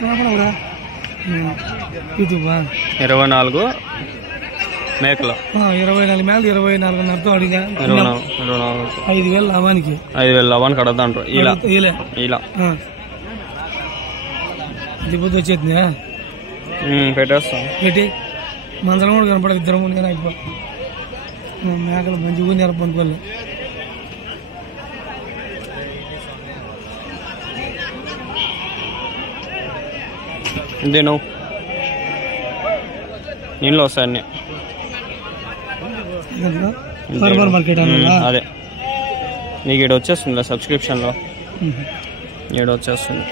24 మేకలు 24 మేకలు 24.5 అడిగా 5,000 లాభానికి 5,000 లాభానికి అడగదంటారు. ఇలా దిబ్బతి వచ్చేది పెట్టేస్తాం. పెట్టి మంచం కూడా కనపడదు. ఇద్దరు ముందు అయిపో మేకలు మంచిగా ఉంది అనుకోలే. ఇంతేను ఇంట్లో వస్తాయి అన్నీ. అదే నీకు ఇక్కడ వచ్చేస్తుంది సబ్స్క్రిప్షన్లో, ఇక్కడ వచ్చేస్తుంది,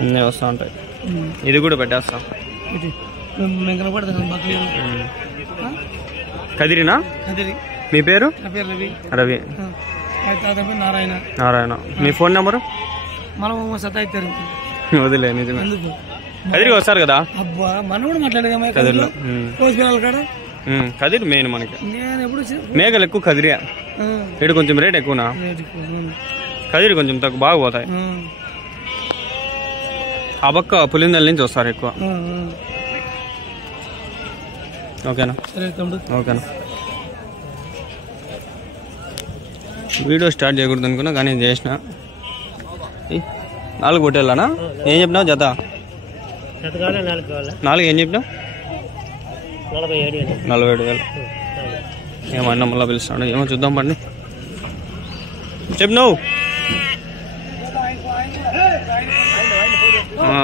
అన్నీ వస్తూ ఉంటాయి. ఇది కూడా పెట్టేస్తా. కదిరినా? మీ పేరు? రవి. నారాయణ. మీ ఫోన్ నెంబరు? వదిలే, నిజమే. కదిరికి వస్తారు కదా కదిరిలో. కదిరి మెయిన్ మనకి. మేకలు ఎక్కువ కదిరి. ఇక్కడ కొంచెం రేట్ ఎక్కువనా? కదిరి కొంచెం తక్కువ, బాగా పోతాయి. ఆ పక్క పులిందల నుంచి వస్తారు ఎక్కువ. ఓకేనా? ఓకేనా. వీడియో స్టార్ట్ చేయకూడదు అనుకున్నా కానీ చేసిన. 4 పొట్టేళ్ళనా? ఏం చెప్పినావు జత? 4 ఏం చెప్పినావు? 47,000. ఏమన్నా మళ్ళీ పిలుస్తాడు, ఏమో చూద్దాం పండి. చెప్పినావు?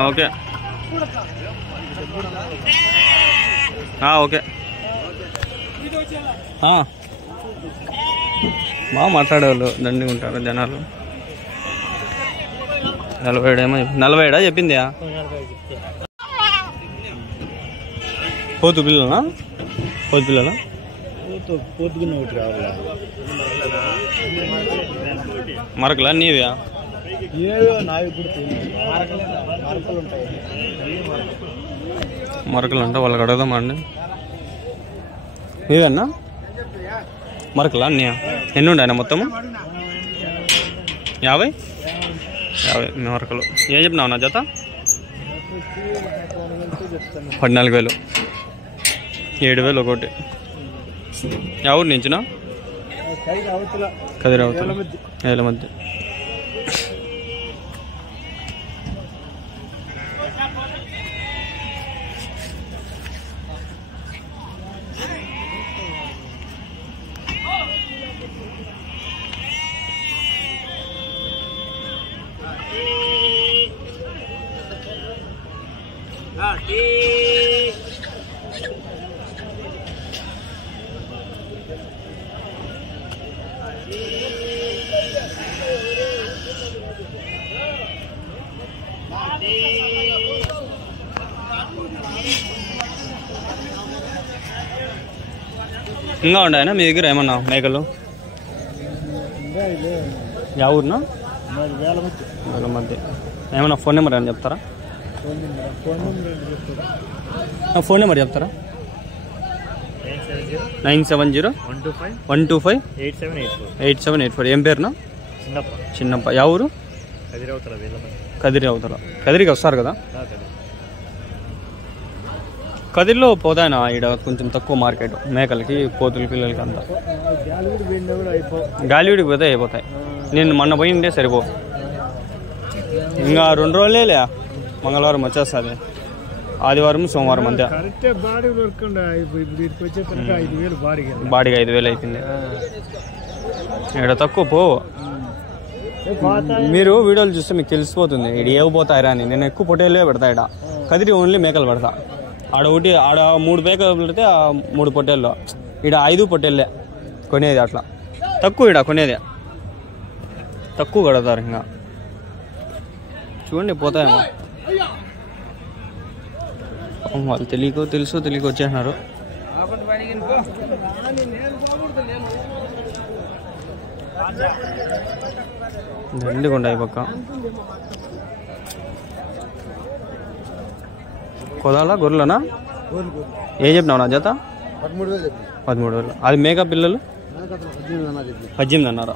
Okay okay. బాగా మాట్లాడేవాళ్ళు, దండిగా ఉంటారు జనాలు. 47 ఏమో. 47 చెప్పింది. పోతు పిల్లలా? పోతు పిల్లలా? మరకలా నీవా? మరకలు అంటే వాళ్ళకి అడగదామా అండి? నీవేనా మరకలా అన్నీ? ఎన్ని ఉండే మొత్తము? 50 మరకలు. ఏం చెప్పినావు నా జత? 14,000. 7,000 ఒకటి. ఎవరి నుంచినా? కదిరి అవతల ఏళ్ళ మధ్య. ఇంకా ఉన్నాయనా మీ దగ్గర ఏమన్నా మేకలు? యా ఊరునా? వేల మధ్య. ఏమన్నా ఫోన్ నెంబర్ ఏమైనా చెప్తారా? ఫోన్ నెంబర్ చెప్తారా? 970-125-8784. ఏం పేరునా? చిన్నప్ప. యా ఊరు? కదిరి అవతల. కదిరికి వస్తారు కదా? కదిరిలో పోతాయనా? ఇక్కడ కొంచెం తక్కువ మార్కెట్ మేకలకి, పోతుల పిల్లలకి అంతా. గాలివీడికి పోతే అయిపోతాయి. నేను మొన్న పోయిందే సరిపో. ఇంకా 2 రోజులే, మంగళవారం వచ్చేస్తుంది. ఆదివారం సోమవారం అంతే. బాడీగా 5,000 అయిపోయింది. ఇక్కడ తక్కువ పో. మీరు వీడియోలు చూస్తే మీకు తెలిసిపోతుంది ఇక్కడ ఏవి పోతాయిరా అని. నేను ఎక్కువ పొట్టేళ్ళే పెడతా. ఇక్కడ కదిరి ఓన్లీ మేకలు పెడతా. ఆడ 3 మేకలు పెడితే 3 పొట్టేళ్ళు. ఇక్కడ 5 పొట్టేళ్ళే కొనేది. అట్లా తక్కువ ఇక్కడ కొనేది, తక్కువ కడతారు. ఇంకా చూడండి పోతాయేమో. వాళ్ళు తెలుసో తెలియక వచ్చేసినారు. దండిగా ఈ పక్క. కొదాలా గొర్రెలనా? ఏం చెప్పినావు నా జత? 13,000. అది మేక పిల్లలు 18 అన్నారా?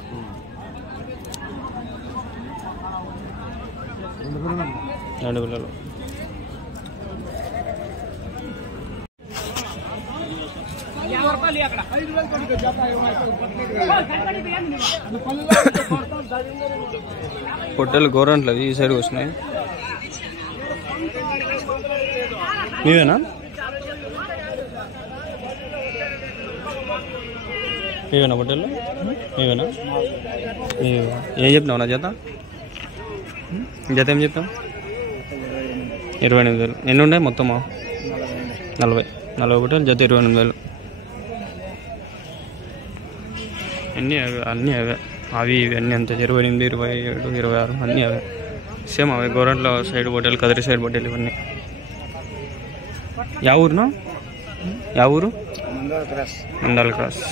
2 పిల్లలు. పొట్టెలు గోరంట్లది ఈ సైడ్కి వచ్చినాయి. మీవేనా? మీవేనా పొట్టెలు? మీవేనా? ఏం చెప్పినావు నా జత? జత ఏం చెప్పాం? 28,000. ఎన్ని ఉన్నాయి మొత్తమా? 40 పొట్టెలు, జత 28,000. అన్నీ అవే అవి ఇవి అన్నీ అంతే. 28, 27, 26 అన్నీ అవే సేమ్ అవే. గోరంట్ల సైడ్ పొట్టెలు, కదిరి సైడ్ పొట్టెలు ఇవన్నీ. యా ఊరునా? యా ఊరు? మండల క్రాస్.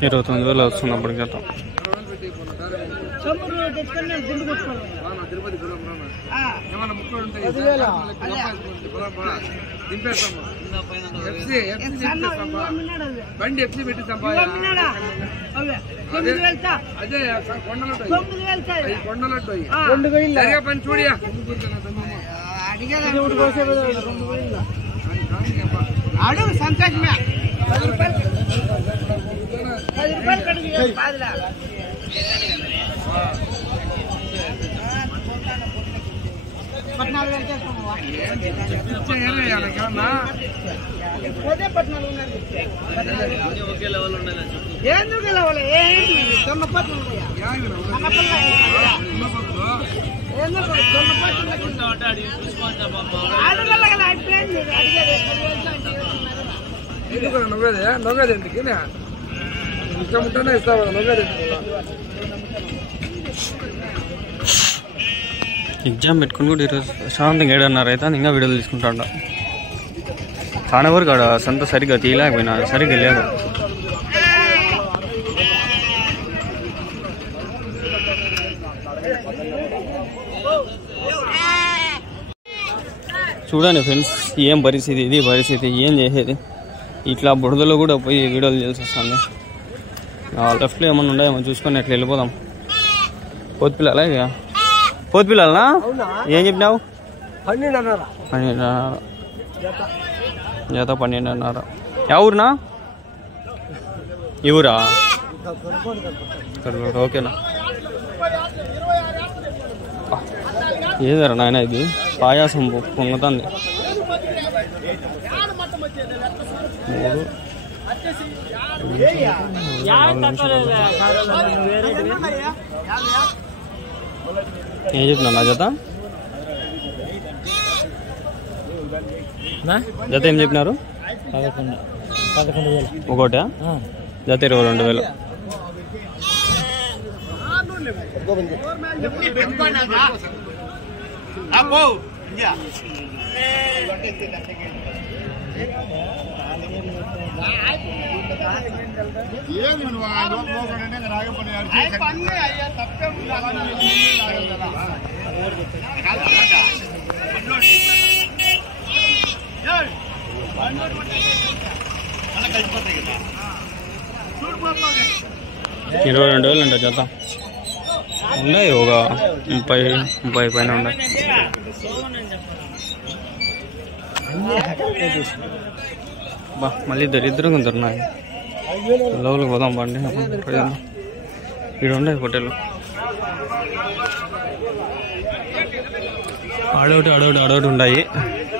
$29,000 వస్తున్నప్పుడు గతం. బండి ఎఫ్సీ పెట్టి కొండలట్టు పని చూడియా అడుగు సంతోషమే. 10 రూపాయలు కడిగి 14,000 చేసుకోమా? ఎందుకు లెవెల్ ఏంటి? దొంగపట్లు నవ్వేది నవ్వేది ఎందుకు ఇష్టం ఉంటేనే ఇస్తావు. నవ్వేది ఎగ్జామ్ పెట్టుకుని కూడా ఈరోజు ప్రశాంతంగా 7:30 అయితే ఇంకా వీడియోలు తీసుకుంటాడు. చాలా వరకు ఆడ సంత సరిగ్గా తీయలేకపోయినా, సరిగ్గా లేదు. చూడండి ఫ్రెండ్స్, ఏం పరిస్థితి, ఇది పరిస్థితి. ఏం చేసేది? ఇట్లా బురదలో కూడా పోయి వీడియోలు చేసి వస్తుంది. లెఫ్ట్లో ఏమన్నా ఉన్నాయేమో చూసుకొని అట్లా వెళ్ళిపోదాం. పోతుపిల్లలా? ఇక పోతుపిల్లలనా? ఏం చెప్పినావు? 12,500 జత 12,500. యా ఊరునా? ఈ ఊరా? ఓకేనా? ఏదరా నాయన ఇది? పాయాసం పొంగుతుంది. 3 ఏం చెప్పినా నా జత? జత ఏం చెప్పినారు? 11,000 ఒకటా? జత 22,000. $22,000 అంట జత. ఉన్నాయి ఒక 30 పైన ఉన్నాయి. బా మళ్ళీ దరిద్రంగా ఉంటారు నాకు. లోపలికి పోదాం బండి. ఇక్కడ ఉన్నాయి హోటల్. ఆడోటి ఉన్నాయి.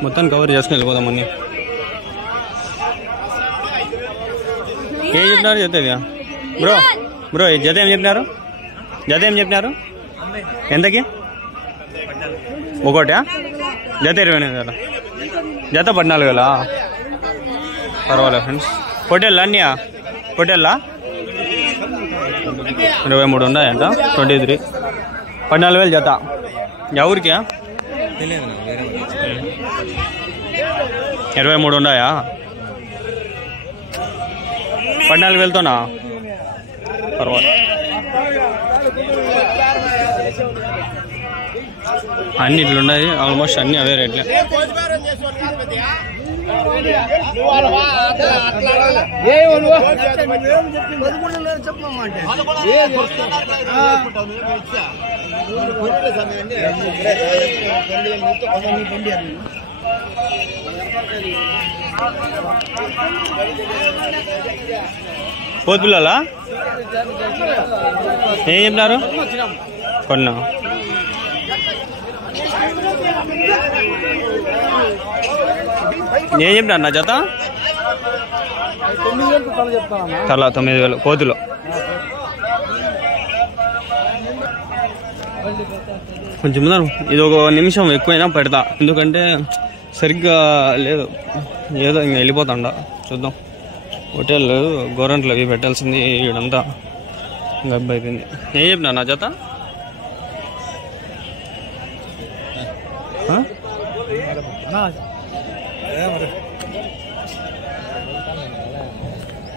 మొత్తం కవర్ చేసుకుని వెళ్ళిపోదాం అన్నీ. ఏం చెప్పినారు జత ఇది బ్రో బ్రో ఈ జత ఏం చెప్పినారు ఎంతకి ఒకటా జత 28,000 జత 14,000 పర్వాలేదు ఫ్రెండ్స్ పొట్టేళ్ళ అన్నీయా పొట్టేళ్ళ 23 ఉన్నాయంట 23 14,000 జత ఎవరికి 23 ఉన్నాయా 14,000తోనా పర్వాలేదు అన్ని ఇట్లున్నాయి ఆల్మోస్ట్ అన్ని అవే రేట్లే పోతు పిల్లలా ఏం చెప్పినారు కొన్నా ఏం చెప్పినారు నా జత తలా 9,000 కోతులు కొంచెం ఇది ఒక నిమిషం ఎక్కువైనా పెడతా ఎందుకంటే సరిగ్గా లేదు ఏదో ఇంకా వెళ్ళిపోతాండ చూద్దాం హోటల్ లేదు గవర్నమెంట్లో అవి పెట్టాల్సింది ఈడంతా గబ్బు అయిపోయింది ఏం చెప్పినా నా జత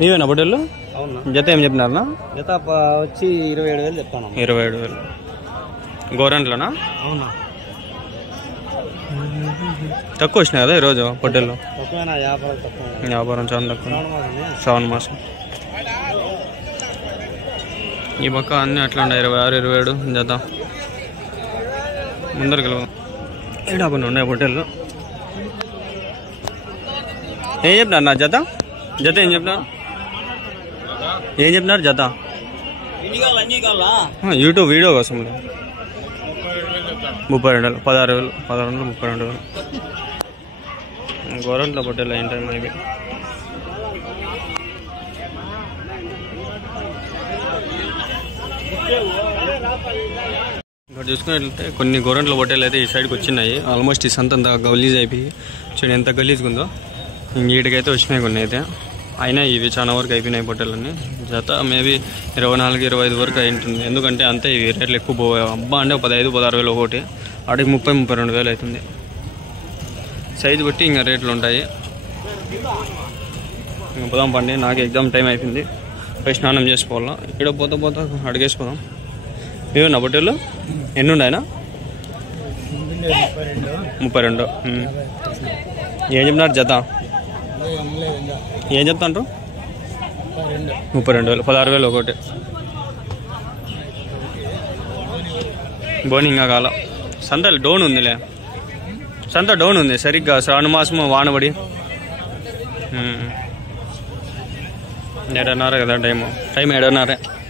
నీవేనా హోటల్ జత ఏం చెప్పినారనా జత వచ్చి 27,000 చెప్తాను 27,000 గవర్నమెంట్లోనా అవునా తక్కువ వచ్చినాయి కదా ఈరోజు పొట్టెల్లో వ్యాపారం చాలా తక్కువ శ్రావణ మాసం ఈ పక్క అన్నీ అట్లా ఉన్నాయి 26, 27 జత ముందరికి ఏడా కొన్ని ఉన్నాయి పొట్టెల్లో ఏం చెప్పినారు నా జత ఏం చెప్పినారు జత యూట్యూబ్ వీడియో కోసం 32,000 16,000 32,000 గవర్నమెంట్లో పొట్టేళ్ళు అయిన టైం అవి ఇక్కడ చూసుకున్నట్లయితే కొన్ని గవర్నమెంట్లో పొట్టేళ్ళు అయితే ఈ సైడ్కి వచ్చినాయి ఆల్మోస్ట్ ఈ సంత అంతా గలీజ్ అయిపోయి చూడండి ఎంత గలీజ్గా ఉందో ఇంకీటికైతే వచ్చినాయి కొన్ని అయితే అయినా ఇవి చాలా వరకు అయిపోయినాయి పొట్టేళ్ళని జత మేబీ 24-25 వరకు అయింటుంది ఎందుకంటే అంతే ఇవి రేట్లు ఎక్కువ పోయాయి అబ్బా అంటే 15,000-16,000 ఒకటి ఆడికి 30,000-32,000 అవుతుంది సైజు బట్టి ఇంకా రేట్లు ఉంటాయి ఇంకా పోదాం పండి నాకు ఎగ్జామ్ టైం అయిపోయింది పోయి స్నానం చేసుకోవాలా ఇక్కడ పోతా అడిగేసిపోదాం ఏమన్నా పొట్టేళ్ళు ఎన్ని ఉన్నాయనా 32 ఏం చెప్పినారు జత ఏం చెప్తాంటారు 32,000 16,000 ఒకటి బోని ఇంకా కాల సంత డౌన్ ఉందిలే సంత డౌన్ ఉంది సరిగ్గా శ్రావణ మాసము వానబడి 7:30 కదా టైం 7:30